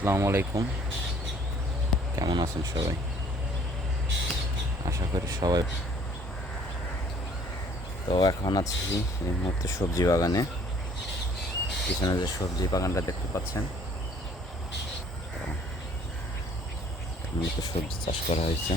আসসালামু আলাইকুম। কেমন আছেন সবাই? আশা করি সবাই তো এখন আছি এই মুহূর্তে সবজি বাগানে। পিছনে যে সবজি বাগানটা দেখতে পাচ্ছেন সবজি চাষ করা হয়েছে।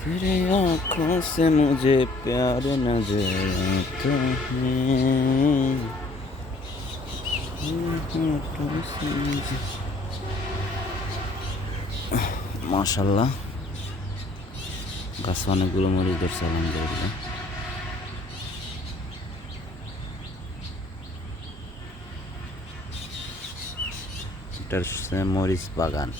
तेरे आँखों से मुझे प्यार नजर आता है होठों से मुझे মাশাল্লাহ গাছে অনেকগুলো মরিচ ধরছে আলহামদুলিল্লাহ এটা হচ্ছে মরিচ বাগান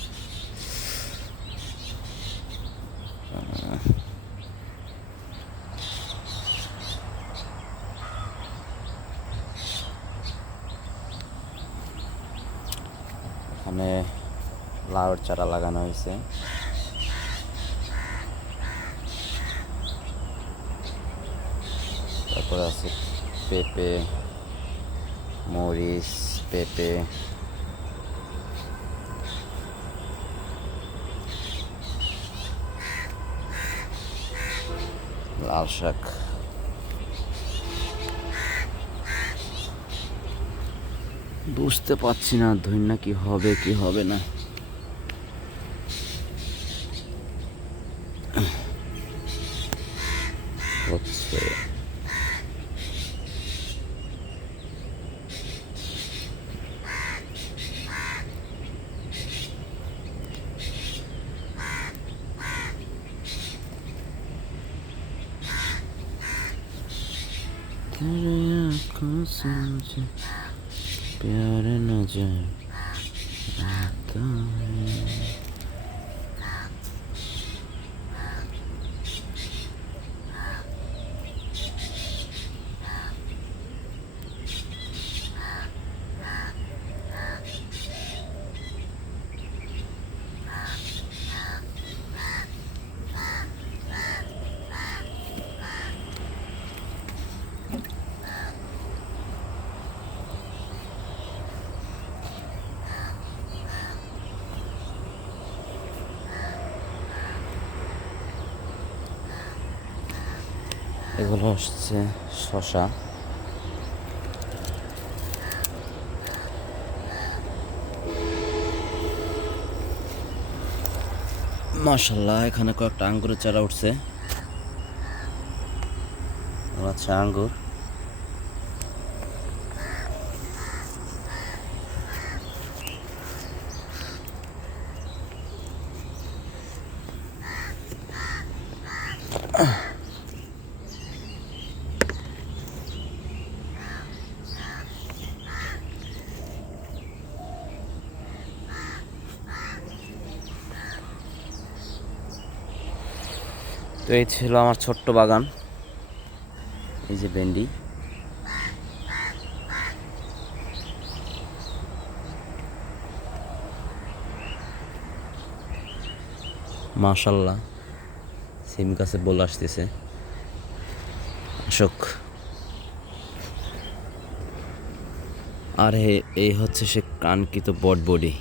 এখানে লাউর চারা লাগানো হয়েছে। তারপর আছে পেঁপে মরিচ পেঁপে। লাল শাক। বুঝতে পারছি না ধন্য কি হবে কি হবে না। হচ্ছে प्यार नजर आता है এগুলো হচ্ছে শশা মাশাল্লাহ এখানে কয়েকটা আঙ্গুরের চারা উঠছে। হচ্ছে আঙ্গুর। তো এই ছিল আমার ছোট্ট বাগান। এই যে ভেন্ডি। মাশাল্লাহ, সিম গাছে বল আসতেছে। অশোক আর, এই হচ্ছে সে কানকিত বট বডি